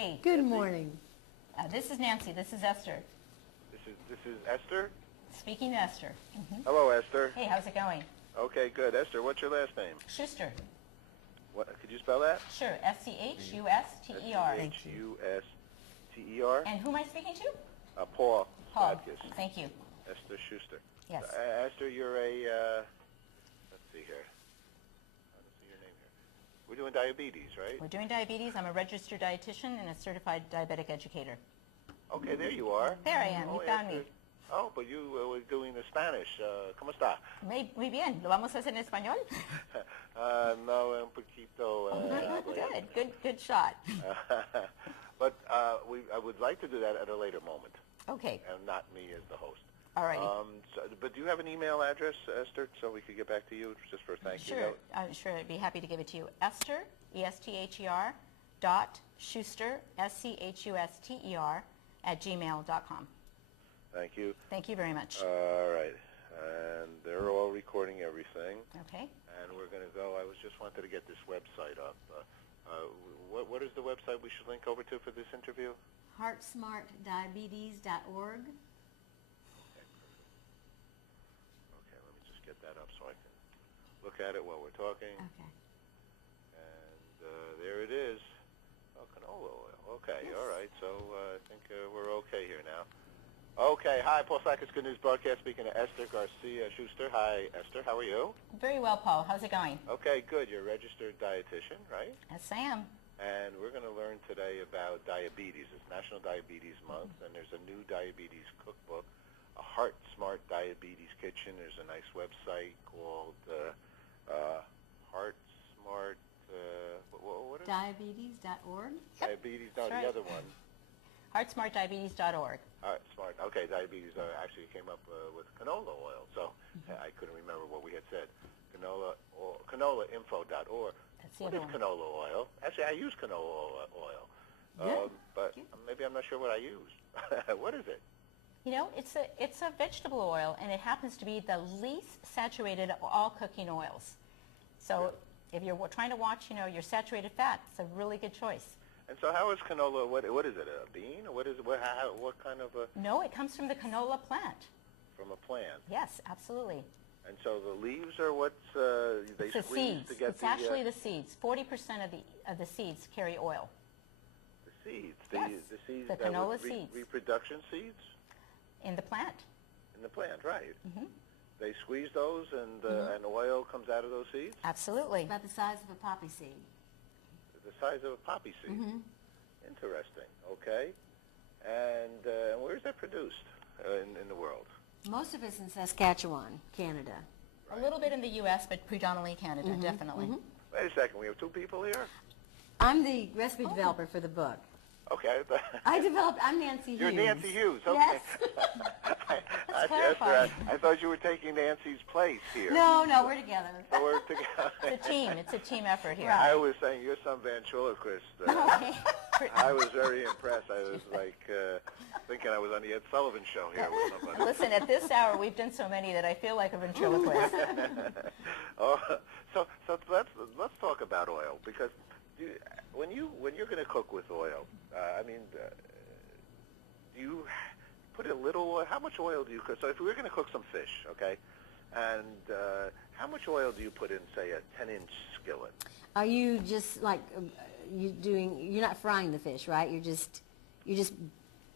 Hey. Good morning. This is Nancy. This is Esther. This is Esther? Speaking to Esther. Hello, Esther. Hey, how's it going? Okay, good. Esther, what's your last name? Schuster. What? Could you spell that? Sure. S-C-H-U-S-T-E-R. S-C-H-U-S-T-E-R? And who am I speaking to? Paul. Paul. Godkiss. Thank you. Esther Schuster. Yes. Esther, you're a, let's see here. I don't see your name here. We're doing diabetes, right? We're doing diabetes. I'm a registered dietitian and a certified diabetic educator. Okay, there you are. There I am. You found me. Oh, but you were doing the Spanish. ¿Cómo está? Muy bien. ¿Lo vamos a hacer en español? No, un poquito. Good shot. But I would like to do that at a later moment. Okay. And not me as the host. All right. But do you have an email address, Esther, so we could get back to you just for a thank you note? Sure. I'd be happy to give it to you. Esther, E-S-T-H-E-R, Schuster, S-C-H-U-S-T-E-R, @gmail.com. Thank you. Thank you very much. All right. And they're all recording everything. Okay. And we're going to go. I just wanted to get this website up. What is the website we should link over to for this interview? HeartSmartDiabetes.org. Okay, let me just get that up so I can look at it while we're talking. Okay. And there it is. Oh, canola oil. Okay, Yes. all right. So I think we're okay here now. Okay, hi, Paul Sackers, Good News Broadcast, speaking to Esther Garcia Schuster. Hi, Esther, how are you? Very well, Paul. How's it going? Okay, good. You're a registered dietitian, right? Yes, I am. And we're going to learn today about diabetes. It's National Diabetes Month, and there's a new diabetes cookbook, a Heart Smart Diabetes Kitchen. There's a nice website called Heart Smart, what is it? Diabetes.org. Diabetes, no, That's the right. other one. HeartSmartDiabetes.org. Smart. Okay, diabetes actually came up with canola oil, so I couldn't remember what we had said. Canolainfo.org. That's the What other is one. canola oil? Actually, I use canola oil, Good. but Good. maybe I'm not sure what I use. What is it? You know, it's a vegetable oil, and it happens to be the least saturated of all cooking oils. So if you're trying to watch, your saturated fat, it's a really good choice. And so how is canola, what is it, a bean? Or what is it, what kind of a... No, it comes from the canola plant. From a plant? Yes, absolutely. And so the leaves are what's, they It's the squeeze seeds. to get It's actually the seeds. 40% of the seeds carry oil. The seeds? Yes, The seeds, the canola seeds. Reproduction seeds? In the plant. In the plant, right. Mm-hmm. They squeeze those and oil comes out of those seeds? Absolutely. About the size of a poppy seed. The size of a poppy seed. Interesting. Okay. And where is that produced in the world? Most of it's in Saskatchewan, Canada. A little bit in the U.S., but predominantly Canada, definitely. Wait a second. We have two people here? I'm the recipe developer for the book. Okay. I'm Nancy Hughes. You're Nancy Hughes. Okay. Yes. clarifying. I thought you were taking Nancy's place here. No, we're together. So we're together. It's a team. It's a team effort here. I was saying you're some ventriloquist. Okay. I was very impressed. I was like thinking I was on the Ed Sullivan show here with somebody. Listen, at this hour, we've done so many that I feel like a ventriloquist. So let's talk about oil, because when you're going to cook with oil, do you put a little oil? How much oil do you cook? So if we're going to cook some fish, okay, and how much oil do you put in, say, a 10-inch skillet? Are you just like you're not frying the fish, right? You're just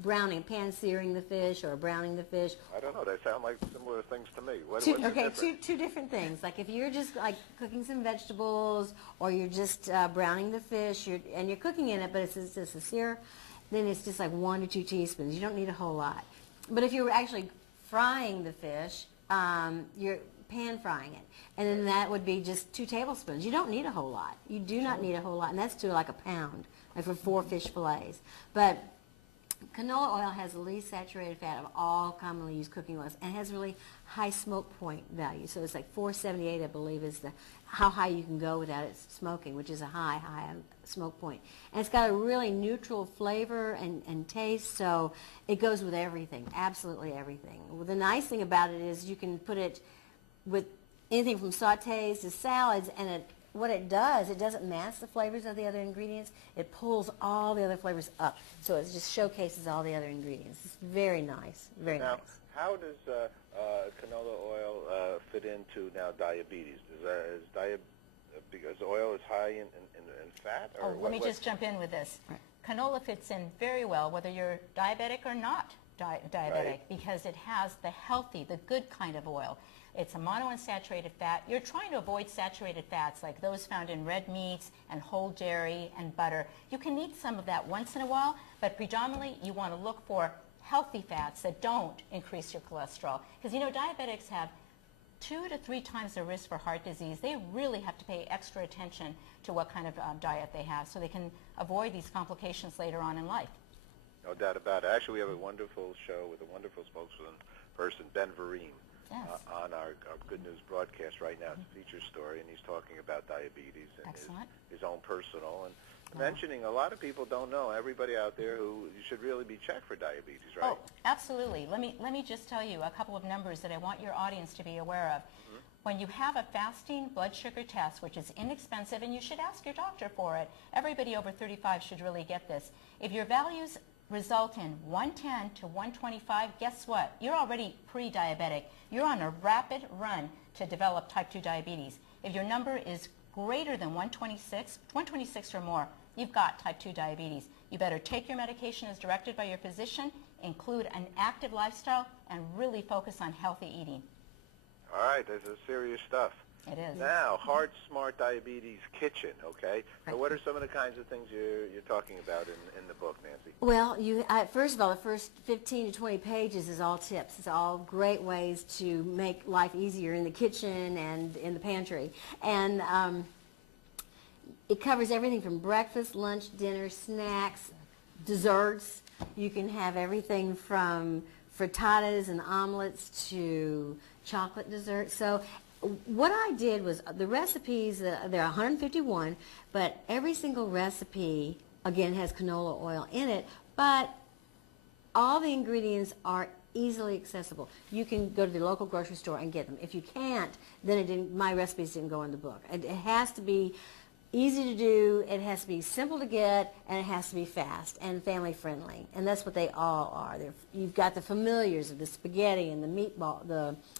browning, pan-searing the fish or browning the fish? I don't know. They sound like similar things to me. What's Two the difference? two different things. Like if you're just like cooking some vegetables, or you're just browning the fish, and you're cooking in it, but it's just a sear, then it's just like 1 to 2 teaspoons. You don't need a whole lot. But if you're actually frying the fish, you're pan frying it, and then that would be just 2 tablespoons. You don't need a whole lot. You do not need a whole lot, and that's to like a pound, like for 4 fish fillets. But canola oil has the least saturated fat of all commonly used cooking oils, and has really high smoke point value. So it's like 478, I believe, is how high you can go without it smoking, which is a high smoke point. And it's got a really neutral flavor and taste, so it goes with everything, absolutely everything. Well, the nice thing about it is you can put it with anything from sautés to salads, and what it does, it doesn't mask the flavors of the other ingredients. It pulls all the other flavors up. So it just showcases all the other ingredients. It's very nice, very Now, nice. how does canola oil fit into now diabetes? Because oil is high in fat? Or Let me just jump in with this. Right. Canola fits in very well whether you're diabetic or not diabetic, Right. because it has the healthy, the good kind of oil. It's a monounsaturated fat. You're trying to avoid saturated fats like those found in red meats and whole dairy and butter. You can eat some of that once in a while, but predominantly you want to look for healthy fats that don't increase your cholesterol. Because, diabetics have 2 to 3 times the risk for heart disease. They really have to pay extra attention to what kind of diet they have so they can avoid these complications later on in life. No doubt about it. Actually, we have a wonderful show with a wonderful spokesperson, Ben Vereen, Yes. on our Good News broadcast right now. It's a feature story, and he's talking about diabetes and his own personal. And mentioning a lot of people don't know, everybody out there, who you should really be checked for diabetes, right? Oh, absolutely. Let me just tell you a couple of numbers that I want your audience to be aware of. When you have a fasting blood sugar test, which is inexpensive, and you should ask your doctor for it, everybody over 35 should really get this. If your values result in 110 to 125, guess what? You're already pre-diabetic. You're on a rapid run to develop type 2 diabetes. If your number is greater than 126 or more, you've got type 2 diabetes. You better take your medication as directed by your physician, include an active lifestyle, and really focus on healthy eating. All right, this is serious stuff. It is. Now, Heart Smart Diabetes Kitchen, okay? So what are some of the kinds of things you're talking about in the book, Nancy? Well, first of all, the first 15 to 20 pages is all tips. It's all great ways to make life easier in the kitchen and in the pantry. And it covers everything from breakfast, lunch, dinner, snacks, desserts. You can have everything from frittatas and omelets to chocolate desserts. So what I did was the recipes, there are 151, but every single recipe, again, has canola oil in it, but all the ingredients are easily accessible. You can go to the local grocery store and get them. If you can't, then my recipes didn't go in the book. It has to be easy to do, it has to be simple to get, and it has to be fast and family friendly. And that's what they all are. You've got the familiars of the spaghetti and the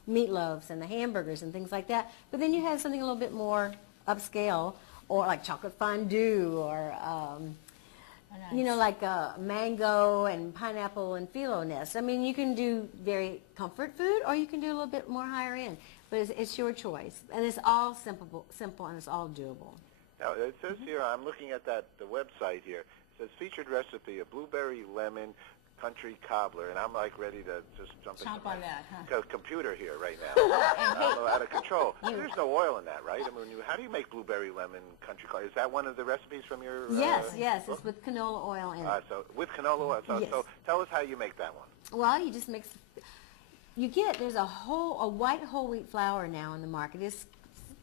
meatloaves and the hamburgers and things like that. But then you have something a little bit more upscale, or like chocolate fondue, or like mango and pineapple and phyllo nest. I mean, you can do very comfort food, or you can do a little bit more higher end. But it's your choice, and it's all simple, and it's all doable. Now, it says here, I'm looking at the website here, it says featured recipe, a blueberry lemon country cobbler, and I'm like ready to just jump into on that, huh? Computer here right now. I'm out of control. There's no oil in that, right? I mean, how do you make blueberry lemon country cobbler? Is that one of the recipes from your Yes, book? it's with canola oil in it. So with canola oil. So, Yes. so tell us how you make that one. Well, you just mix. There's a white whole wheat flour now in the market. It's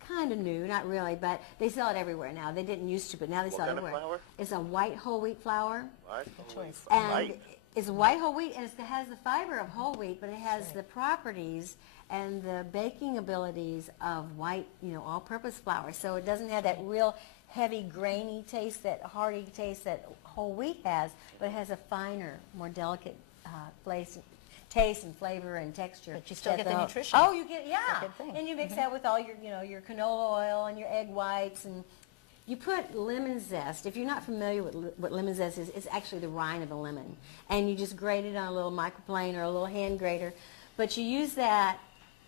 kind of new, not really, but they sell it everywhere now. They didn't used to, but now they sell it What kind everywhere. of flour? It's a white whole wheat flour. Right? choice. And Right. it's white whole wheat, and it has the fiber of whole wheat, but it has the properties and the baking abilities of white, all-purpose flour. So it doesn't have that real heavy, grainy taste, that hearty taste that whole wheat has, but it has a finer, more delicate taste and flavor and texture. But you still get the nutrition. Oh, you get, That's yeah. a good thing. And you mix that with all your, your canola oil and your egg whites, and you put lemon zest. If you're not familiar with what lemon zest is, it's actually the rind of a lemon. And you just grate it on a little microplane or a little hand grater. But you use that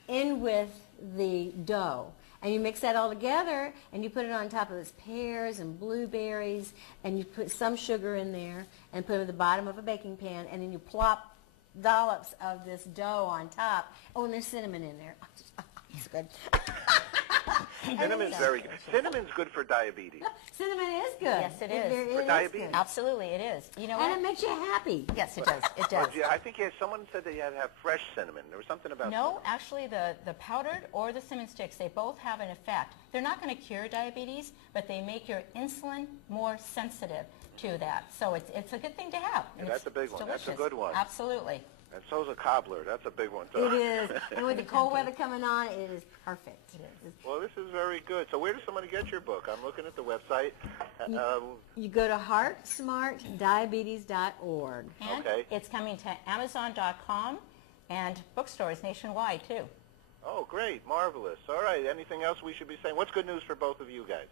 in with the dough. And you mix that all together, and you put it on top of this pears and blueberries, and you put some sugar in there, and put it at the bottom of a baking pan, and then you plop dollops of this dough on top. Oh, and there's cinnamon in there. It's good. Cinnamon's very good. Cinnamon's good for diabetes. Cinnamon is good. Yes, it is. For diabetes. Good. Absolutely, it is. You know And what? it makes you happy. Yes, it does. It does. I think someone said that you had to have fresh cinnamon. There was something about No, cinnamon. actually, the powdered or the cinnamon sticks, they both have an effect. They're not going to cure diabetes, but they make your insulin more sensitive to that. So it's a good thing to have. Yeah, And that's it's a big one. That's a delicious. good one. Absolutely. And so's a cobbler. That's a big one, too. It is. And with the cold weather coming on, it is perfect. Well, this is very good. So where does somebody get your book? I'm looking at the website. You go to heartsmartdiabetes.org. And Okay. it's coming to Amazon.com and bookstores nationwide, too. Oh, great. Marvelous. All right. Anything else we should be saying? What's good news for both of you guys?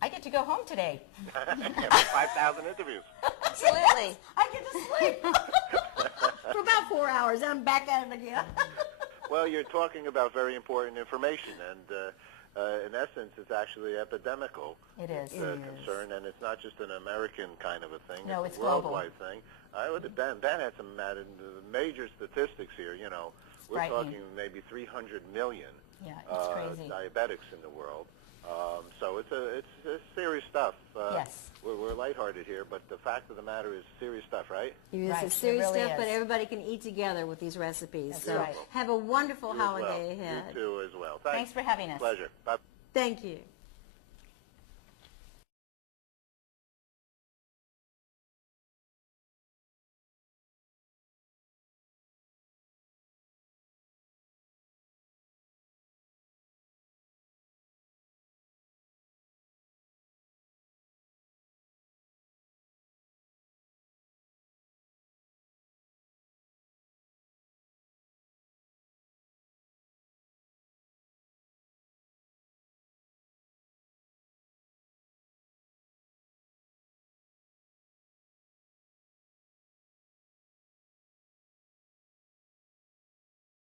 I get to go home today. 5,000 interviews. Absolutely. I get to sleep for about 4 hours. I'm back at it again. Well, you're talking about very important information, and in essence, it's actually epidemical. It is. Concern, and it's not just an American kind of a thing. No, it's a global. worldwide thing. Ben had some major statistics here. You know, we're Frightening. talking maybe 300 million Yeah, it's crazy. diabetics in the world. So it's serious stuff. Yes. We're lighthearted here, but the fact of the matter is serious stuff, right? This Right, is serious it really stuff, but is. everybody can eat together with these recipes. That's so right. have a wonderful You as well. holiday ahead. You too as well. Thanks for having us. Pleasure. Bye. Thank you.